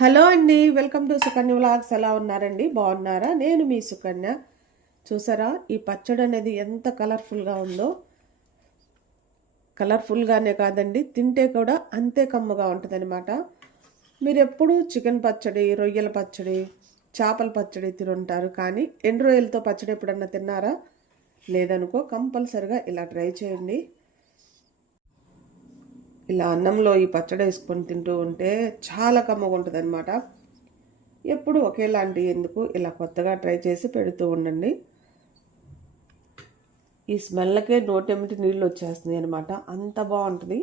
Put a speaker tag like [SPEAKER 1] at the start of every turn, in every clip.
[SPEAKER 1] Hello అండి welcome to Sukanya vlogs. ఎలా ఉన్నారండి? బాగున్నారా? నేను మీ సుకన్య. చూసారా ఈ పచ్చడి అనేది ఎంత కలర్ఫుల్గా ఉందో. కలర్ఫుల్గానే కాదండి తింటే కూడా అంతే కమ్మగా ఉంటుందన్నమాట. మీరు ఎప్పుడు చికెన్ పచ్చడి రొయ్యల పచ్చడి చేపల పచ్చడి తినుంటారు. కానీ ఎండు రొయ్యలతో పచ్చడి ఎప్పుడన్నా తిన్నారా? లేదనుకో కంపల్సరిగా ఇలా ట్రై చేయండి. ఇలా అన్నంలో ఈ పచ్చడి వేసుకొని తింటూ ఉంటే చాలా కమ్మగా ఉంటుంది అనమాట ఎప్పుడు ఒకేలాంటి ఎందుకు ఇలా కొత్తగా ట్రై చేసి పెడుతూ ఉండండి. ఈ స్మెల్కే నోటెమిటి నీళ్ళు వచ్చేస్తుంది అనమాట అంత బాగుంటుంది.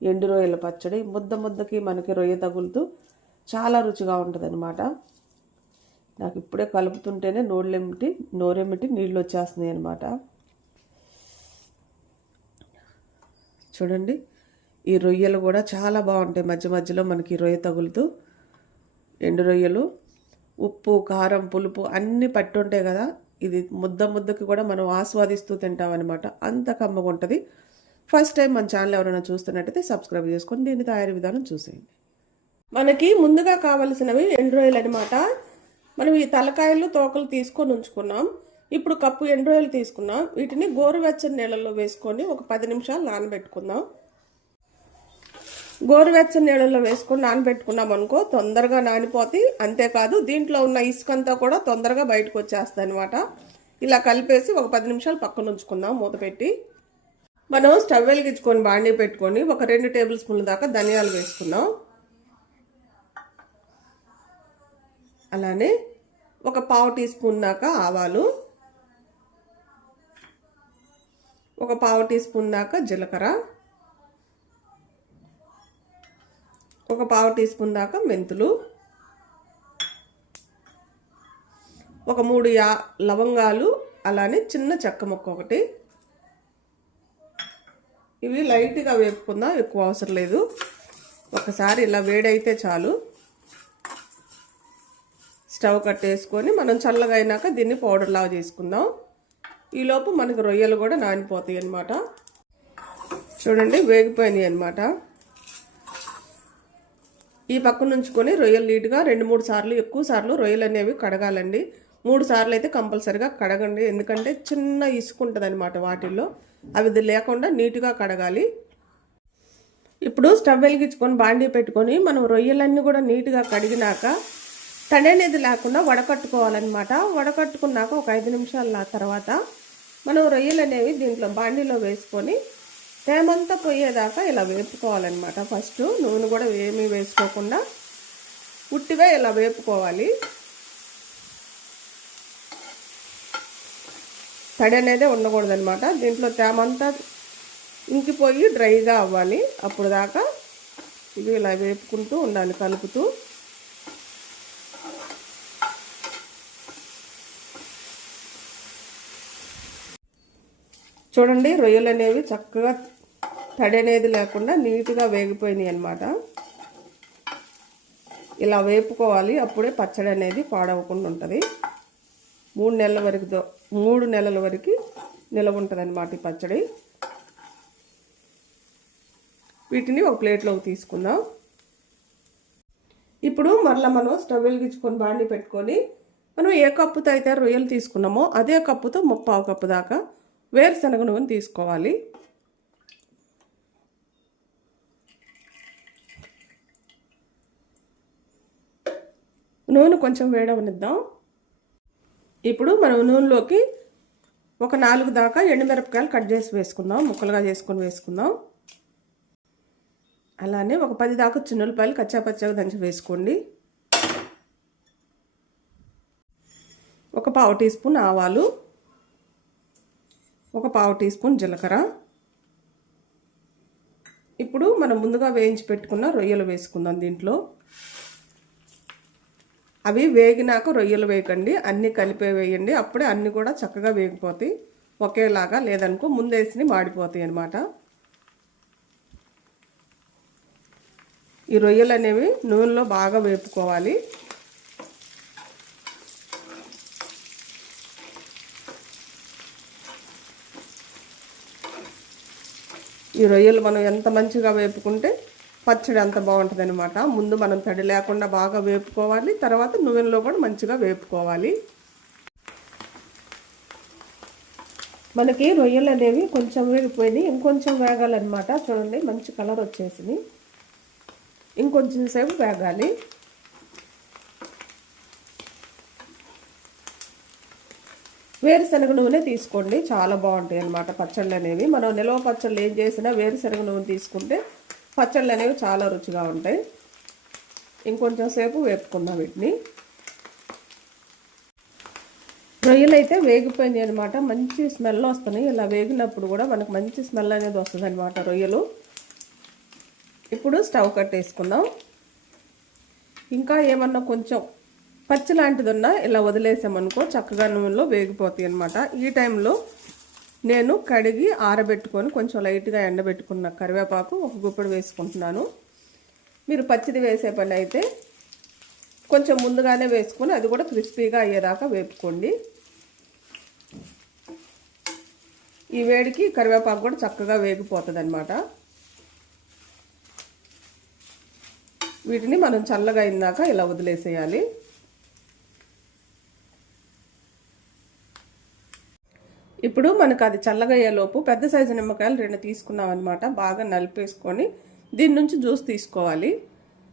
[SPEAKER 1] ఎండు రొయ్యల పచ్చడి ముద్ద ముద్దకి మనకి రొయ్య తగులుతూ చాలా రుచిగా ఉంటుంది అనమాట నాకు ఇప్పుడే కలుపుతుంటేనే నోళ్ళెమిటి నోరెమిటి నీళ్ళు వచ్చేస్తున్నాయి అనమాట చూడండి. ఈ రొయ్యలు కూడా చాలా బాగుంటాయి. మధ్య మధ్యలో మనకి రొయ్య తగులుతూ ఎండు రొయ్యలు ఉప్పు కారం పులుపు అన్నీ పట్టుంటాయి కదా. ఇది ముద్ద ముద్దకి కూడా మనం ఆస్వాదిస్తూ తింటాం అనమాట అంత కమ్మగా ఉంటుంది. ఫస్ట్ టైం మన ఛానల్ ఎవరైనా చూస్తున్నట్టయితే సబ్స్క్రైబ్ చేసుకొని దీని తయారీ విధానం చూసేయండి. మనకి ముందుగా కావలసినవి ఎండు రొయ్యలు అనమాట మనం ఈ తలకాయలు తోకలు తీసుకొని ఉంచుకున్నాం. ఇప్పుడు కప్పు ఎండు రొయ్యలు తీసుకున్నాం. వీటిని గోరువెచ్చని నీళ్ళల్లో వేసుకొని ఒక పది నిమిషాలు నానబెట్టుకుందాం. గోరువెచ్చని నీళ్ళలో వేసుకొని నానబెట్టుకున్నాం అనుకో తొందరగా నానిపోతాయి అంతేకాదు దీంట్లో ఉన్న ఇసుకంతా కూడా తొందరగా బయటకు వచ్చేస్తాయి అనమాట ఇలా కలిపేసి ఒక పది నిమిషాలు పక్కన ఉంచుకుందాం మూత పెట్టి. మనం స్టవ్ వెలిగించుకొని బాండీ పెట్టుకొని ఒక రెండు టేబుల్ స్పూన్ల దాకా ధనియాలు వేసుకుందాం. అలానే ఒక పావు టీ స్పూన్ దాకా ఆవాలు. ఒక పావు టీ స్పూన్ దాకా జీలకర్ర. ఒక పావు టీ స్పూన్ దాకా మెంతులు. ఒక మూడు యా లవంగాలు అలానే చిన్న చెక్క ముక్క ఒకటి. ఇవి లైట్గా వేపుకుందాం ఎక్కువ అవసరం లేదు. ఒకసారి ఇలా వేడైతే చాలు. స్టవ్ కట్టేసుకొని మనం చల్లగా అయినాక దీన్ని పౌడర్లాగా చేసుకుందాం. ఈలోపు మనకు రొయ్యలు కూడా నానిపోతాయి అన్నమాట. చూడండి వేగిపోయినాయి అన్నమాట. ఈ పక్కన ఉంచుకొని రొయ్యలు నీట్గా రెండు మూడు సార్లు ఎక్కువ సార్లు రొయ్యలు అనేవి కడగాలండి. మూడు సార్లు అయితే కంపల్సరిగా కడగండి. ఎందుకంటే చిన్న ఇసుకుంటుంది అనమాట వాటిల్లో. అవి ఇది లేకుండా నీట్గా కడగాలి. ఇప్పుడు స్టవ్ వెలిగించుకొని బాండీ పెట్టుకొని మనం రొయ్యలన్నీ కూడా నీట్గా కడిగినాక తడి అనేది లేకుండా వడకట్టుకోవాలన్నమాట. వడకట్టుకున్నాక ఒక ఐదు నిమిషాల తర్వాత మనం రొయ్యలు అనేవి దీంట్లో బాండీలో వేసుకొని తేమంతా పోయేదాకా ఇలా వేపుకోవాలన్నమాట. ఫస్ట్ నూనె కూడా ఏమీ వేసుకోకుండా ఉట్టిగా ఇలా వేపుకోవాలి. తడి అనేది ఉండకూడదు అనమాట దీంట్లో తేమంతా ఇంకిపోయి డ్రైగా అవ్వాలి. అప్పుడు దాకా ఇది ఇలా వేపుకుంటూ ఉండాలి కలుపుతూ. చూడండి రొయ్యలు అనేవి చక్కగా తడి అనేది లేకుండా నీట్గా వేగిపోయినాయి అనమాట ఇలా వేపుకోవాలి. అప్పుడే పచ్చడి అనేది పాడవకుండా ఉంటుంది. మూడు నెలల వరకు మూడు నెలల వరకు నిలవ ఉంటుంది అనమాట ఈ పచ్చడి. వీటిని ఒక ప్లేట్లోకి తీసుకుందాం. ఇప్పుడు మరలా మనం స్టవ్ వెలిగించుకొని బాండి పెట్టుకొని మనం ఏ కప్పుతో అయితే రొయ్యలు తీసుకున్నామో అదే కప్పుతో ముప్పావు కప్పు దాకా వేరుశనగ నూనె తీసుకోవాలి. నూనె కొంచెం వేడవనిద్దాం. ఇప్పుడు మనం నూనెలోకి ఒక నాలుగు దాకా ఎండుమిరపకాయలు కట్ చేసి వేసుకుందాం. ముక్కలుగా చేసుకొని వేసుకుందాం. అలానే ఒక పది దాకా చిన్నులపాయలు కచ్చాపచ్చాగా దంచి వేసుకోండి. ఒక పావు టీ స్పూన్ ఆవాలు. ఒక పావు టీ స్పూన్ జీలకర్ర. ఇప్పుడు మనం ముందుగా వేయించి పెట్టుకున్న రొయ్యలు వేసుకుందాం దీంట్లో. అవి వేగినాక రొయ్యలు వేయకండి అన్నీ కలిపే వేయండి. అప్పుడే అన్నీ కూడా చక్కగా వేగిపోతాయి. ఒకేలాగా లేదనుకో ముందేసినవి మాడిపోతాయి అన్నమాట. ఈ రొయ్యలు అనేవి నూనెలో బాగా వేపుకోవాలి. ఈ రొయ్యలు మనం ఎంత మంచిగా వేపుకుంటే పచ్చడి అంత బాగుంటుంది అనమాట ముందు మనం తడి లేకుండా బాగా వేపుకోవాలి. తర్వాత నూనెలో కూడా మంచిగా వేపుకోవాలి. మనకి రొయ్యలు అనేవి కొంచెం వేగిపోయినాయి ఇంకొంచెం వేగాలన్నమాట. చూడండి మంచి కలర్ వచ్చేసింది. ఇంకొంచెం సేపు వేగాలి. వేరుశనగ నూనె తీసుకోండి. చాలా బాగుంటాయి అన్నమాట పచ్చళ్ళు అనేవి. మనం నిలవ పచ్చళ్ళు ఏం చేసినా వేరుశనగ నూనె తీసుకుంటే పచ్చళ్ళు అనేవి చాలా రుచిగా ఉంటాయి. ఇంకొంచెం సేపు వేపుకుందాం వీటిని. రొయ్యలు అయితే వేగిపోయింది అనమాట మంచి స్మెల్ వస్తున్నాయి. ఇలా వేగినప్పుడు కూడా మనకు మంచి స్మెల్ అనేది వస్తుంది అనమాట రొయ్యలు. ఇప్పుడు స్టవ్ కట్టేసుకుందాం. ఇంకా ఏమన్నా కొంచెం పచ్చి లాంటిది ఉన్నా ఇలా వదిలేసామనుకో చక్కగా నూనెలో వేగిపోతాయి అనమాట ఈ టైంలో నేను కడిగి ఆరబెట్టుకొని కొంచెం లైట్గా ఎండబెట్టుకున్న కరివేపాకు ఒక గుప్పెడు వేసుకుంటున్నాను. మీరు పచ్చిది వేసే పని అయితే కొంచెం ముందుగానే వేసుకొని అది కూడా క్రిస్పీగా అయ్యేదాకా వేపుకోండి. ఈ వేడికి కరివేపాకు కూడా చక్కగా వేగిపోతుంది అనమాట వీటిని మనం చల్లగా అయిందాక ఇలా వదిలేసేయాలి. ఇప్పుడు మనకు అది చల్లగయ్యేలోపు పెద్ద సైజు నిమ్మకాయలు రెండు తీసుకున్నాం అనమాట బాగా నలిపేసుకొని దీని నుంచి జ్యూస్ తీసుకోవాలి.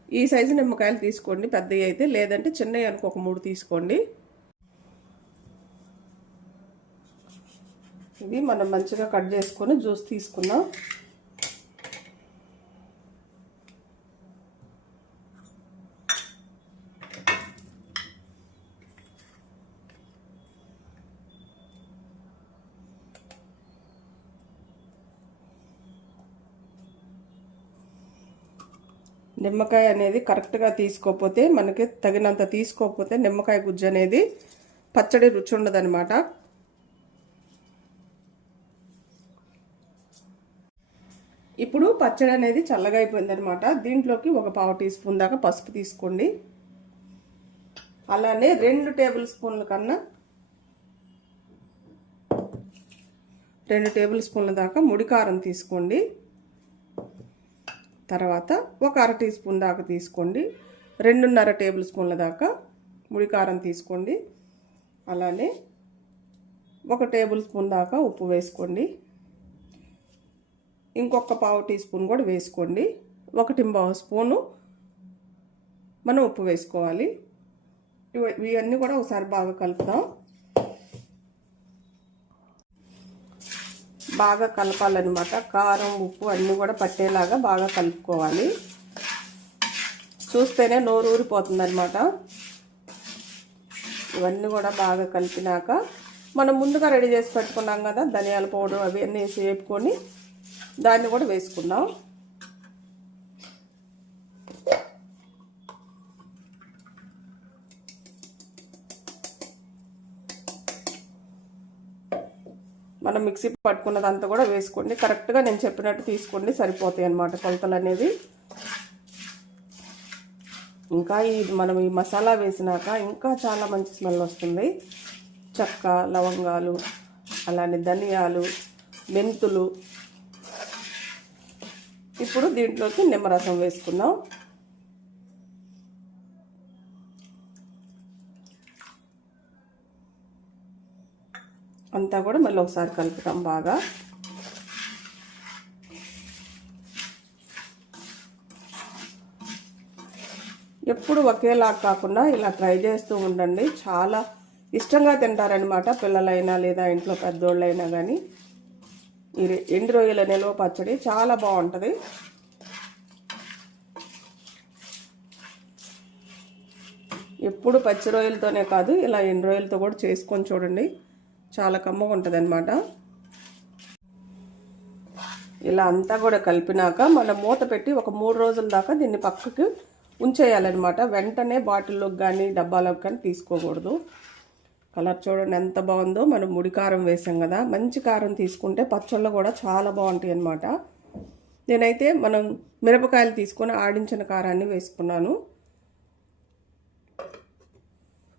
[SPEAKER 1] ఈ సైజు నిమ్మకాయలు తీసుకోండి పెద్దవి అయితే. లేదంటే చిన్నవి అనుకో ఒక మూడు తీసుకోండి. ఇవి మనం మంచిగా కట్ చేసుకొని జ్యూస్ తీసుకున్నాం నిమ్మకాయ అనేది కరెక్ట్గా తీసుకోకపోతే మనకి తగినంత తీసుకోకపోతే నిమ్మకాయ గుజ్జు అనేది పచ్చడి రుచి ఉండదనమాట ఇప్పుడు పచ్చడి అనేది చల్లగా అయిపోయింది అనమాట దీంట్లోకి ఒక పావు టీ స్పూన్ దాకా పసుపు తీసుకోండి. అలానే రెండు టేబుల్ స్పూన్ల కన్నా రెండు టేబుల్ స్పూన్ల దాకా ముడి కారం తీసుకోండి. తర్వాత ఒక అర టీ స్పూన్ దాకా తీసుకోండి. రెండున్నర టేబుల్ స్పూన్ల దాకా ముడి కారం తీసుకోండి. అలానే ఒక టేబుల్ స్పూన్ దాకా ఉప్పు వేసుకోండి. ఇంకొక పావు టీ స్పూన్ కూడా వేసుకోండి. ఒకటి పావు స్పూను మనం ఉప్పు వేసుకోవాలి. ఇవన్నీ కూడా ఒకసారి బాగా కలుపుదాం. బాగా కలపాలన్నమాట. కారం ఉప్పు అన్నీ కూడా పట్టేలాగా బాగా కలుపుకోవాలి. చూస్తేనే నోరు ఊరిపోతుంది అనమాట ఇవన్నీ కూడా బాగా కలిపినాక మనం ముందుగా రెడీ చేసి పెట్టుకున్నాం కదా ధనియాల పౌడర్ అవి అన్నీ వేసి వేపుకొని దాన్ని కూడా వేసుకున్నాం మనం మిక్సీ పట్టుకున్నదంతా కూడా వేసుకోండి. కరెక్ట్గా నేను చెప్పినట్టు తీసుకోండి సరిపోతాయి అన్నమాట కొలతలు అనేది. ఇంకా ఈ మనం ఈ మసాలా వేసినాక ఇంకా చాలా మంచి స్మెల్ వస్తుంది. చెక్క లవంగాలు అలానే ధనియాలు మెంతులు. ఇప్పుడు దీంట్లోకి నిమ్మరసం వేసుకుందాం. అంతా కూడా మళ్ళీ ఒకసారి కలుపుతాం బాగా. ఎప్పుడు ఒకేలా కాకుండా ఇలా ట్రై చేస్తూ ఉండండి. చాలా ఇష్టంగా తింటారనమాట పిల్లలైనా లేదా ఇంట్లో పెద్దోళ్ళైనా కానీ ఈ ఎండు రొయ్యల నిల్వ పచ్చడి చాలా బాగుంటుంది. ఎప్పుడు పచ్చి రొయ్యలతోనే కాదు ఇలా ఎండు రొయ్యలతో కూడా చేసుకొని చూడండి. చాలా కమ్మగా ఉంటుంది అనమాట ఇలా అంతా కూడా కలిపినాక మనం మూత పెట్టి ఒక మూడు రోజుల దాకా దీన్ని పక్కకి ఉంచేయాలన్నమాట. వెంటనే బాటిల్లోకి కానీ డబ్బాలోకి కానీ తీసుకోకూడదు. కలర్ చూడండి ఎంత బాగుందో. మనం ముడి కారం వేసాం కదా మంచి కారం తీసుకుంటే పచ్చళ్ళు కూడా చాలా బాగుంటాయి అన్నమాట. నేనైతే మనం మిరపకాయలు తీసుకొని ఆడించిన కారాన్ని వేసుకున్నాను.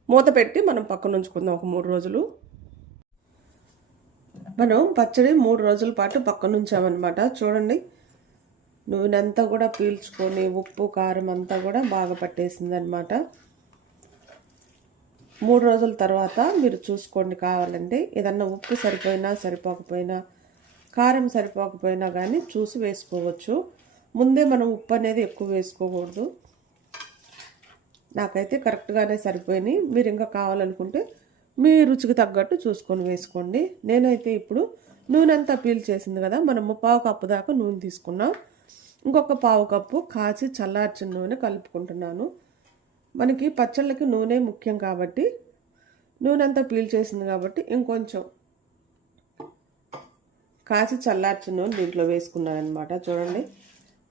[SPEAKER 1] మూత పెట్టి మనం పక్కన ఉంచుకుందాం ఒక మూడు రోజులు. మనం పచ్చడి మూడు రోజుల పాటు పక్కన ఉంచామన్నమాట. చూడండి. నూనెంతా కూడా పీల్చుకొని ఉప్పు కారం అంతా కూడా బాగా పట్టేసింది అనమాట మూడు రోజుల తర్వాత మీరు చూసుకోండి కావాలంటే. ఏదన్నా ఉప్పు సరిపోయినా సరిపోకపోయినా కారం సరిపోకపోయినా కానీ చూసి వేసుకోవచ్చు. ముందే మనం ఉప్పు అనేది ఎక్కువ వేసుకోకూడదు. నాకైతే కరెక్ట్గానే సరిపోయినాయి. మీరు ఇంకా కావాలనుకుంటే మీ రుచికి తగ్గట్టు చూసుకొని వేసుకోండి. నేనైతే ఇప్పుడు నూనె అంతా పీల్ చేసింది కదా మనం పావు కప్పు దాకా నూనె తీసుకున్నాం. ఇంకొక పావు కప్పు కాచి చల్లార్చిన నూనె కలుపుకుంటున్నాను. మనకి పచ్చళ్ళకి నూనె ముఖ్యం కాబట్టి నూనె అంతా పీల్ చేసింది కాబట్టి ఇంకొంచెం కాచి చల్లార్చిన నూనె దీంట్లో వేసుకున్నాను అనమాట చూడండి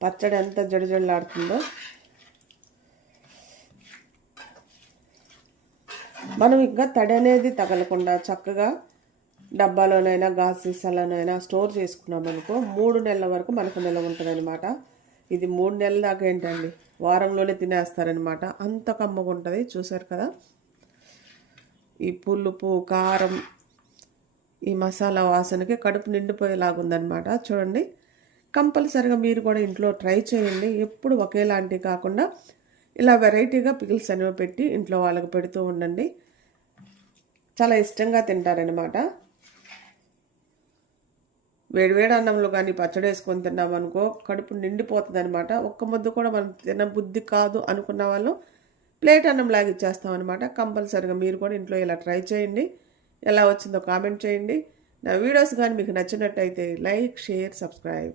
[SPEAKER 1] పచ్చడి ఎంత జడజడలాడుతుందో. మనం ఇంకా తడి అనేది తగలకుండా చక్కగా డబ్బాలోనైనా గాజు సీసాలోనైనా స్టోర్ చేసుకున్నాం అనుకో మూడు నెలల వరకు మనకు నిల్వ ఉంటుందన్నమాట. ఇది మూడు నెలల దాకా ఏంటండి? వారంలోనే తినేస్తారనమాట అంత కమ్మగా ఉంటుంది చూసారు కదా? ఈ పులుపు కారం ఈ మసాలా వాసనకి కడుపు నిండిపోయేలాగుందనమాట చూడండి కంపల్సరిగా మీరు కూడా ఇంట్లో ట్రై చేయండి. ఎప్పుడు ఒకేలాంటివి కాకుండా ఇలా వెరైటీగా పికిల్స్ అనేవి పెట్టి ఇంట్లో వాళ్ళకి పెడుతూ ఉండండి. చాలా ఇష్టంగా తింటారనమాట వేడివేడి అన్నంలో కానీ పచ్చడి వేసుకొని తిన్నాం అనుకో కడుపు నిండిపోతుంది అనమాట ఒక్క ముద్ద కూడా మనం తిన్న బుద్ధి కాదు అనుకున్న వాళ్ళు ప్లేట్ అన్నం లాగా ఇచ్చేస్తాం అనమాట కంపల్సరిగా మీరు కూడా ఇంట్లో ఇలా ట్రై చేయండి. ఎలా వచ్చిందో కామెంట్ చేయండి. నా వీడియోస్ కానీ మీకు నచ్చినట్టయితే లైక్ షేర్ సబ్స్క్రైబ్.